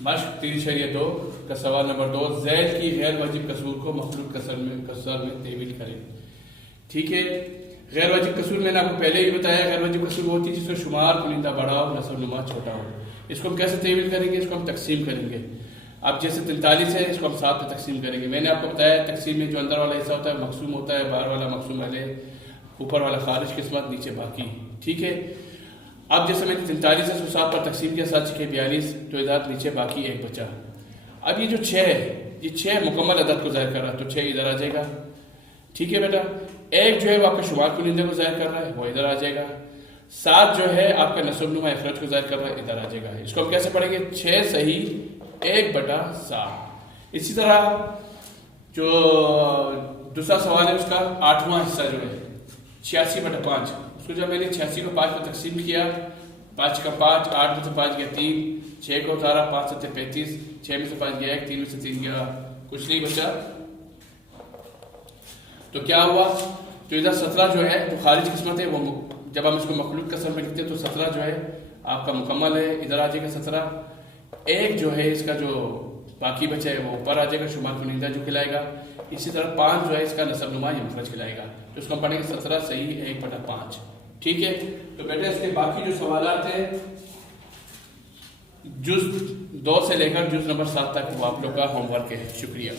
مشق 3.2 کا سوال نمبر 2، زید کی غیر واجب قصور کو مخلوط کسر میں تعویل کریں۔ ٹھیک ہے، غیر واجب قصور میں نے آپ کو پہلے ہی بتایا، غیر واجب قصور وہ ہوتی ہے جس میں شمار کنندہ بڑا ہو، نسب نما چھوٹا ہو۔ اس کو ہم کیسے تعویل کریں گے؟ اس کو ہم تقسیم کریں گے۔ اب جیسے 43 ہے، اس کو ہم 7 میں تقسیم کریں گے۔ میں نے آپ کو بتایا تقسیم میں جو اندر والا حصہ ہوتا ہے مقسوم ہوتا ہے، باہر والا مقسوم علیہ، اوپر والا خارج قسمت، نیچے باقی۔ ٹھیک ہے، اب جیسے میں نے 43 ہے اس کو 7 پر تقسیم کیا، 7 6 42، تو ادھر نیچے باقی 1 بچا۔ اب یہ جو 6 ہے، یہ 6 مکمل عدد کو ظاہر کر رہا ہے، تو 6 ادھر آ جائے گا۔ ٹھیک ہے بیٹا، 1 جو ہے وہ آپ کا شمار کنندے کو ظاہر کر رہا ہے، وہ ادھر آ جائے گا۔ 7 جو ہے آپ کا نسب نما اخراج کو ظاہر کر رہا ہے، ادھر آ جائے گا۔ اس کو ہم کیسے پڑھیں گے؟ 6 صحیح 1/7۔ اسی طرح جو دوسرا سوال ہے اس کا 8واں حصہ جو ہے 86/5، اس کو جب میں نے 86 کو 5 پر تقسیم کیا، 5 کا 5، 8 میں سے 5 گیا 3، 6 کو اتارا، 5 7 35، 6 میں سے 5 گیا 1، 3 میں سے 3 گیا کچھ نہیں بچا۔ تو کیا ہوا؟ تو ادھر 17 جو ہے جو خارج قسمت ہے، وہ جب ہم اس کو مخلوط قسم میں لکھتے ہیں تو 17 جو ہے آپ کا مکمل ہے، ادھر آ جائے گا 17۔ 1 جو ہے اس کا جو باقی بچا ہے وہ اوپر آ جائے گا، شمار کنندہ جو کھلائے گا۔ اسی طرح 5 جو ہے اس کا نسب نما یا مخرج کھلائے گا، تو اس کو ہم پڑھیں گے 17 صحیح 1/5۔ ٹھیک ہے، تو بیٹا اس کے باقی جو سوالات ہیں جز 2 سے لے کر جز نمبر 7 تک وہ آپ لوگ کا ہوم ورک ہے۔ شکریہ۔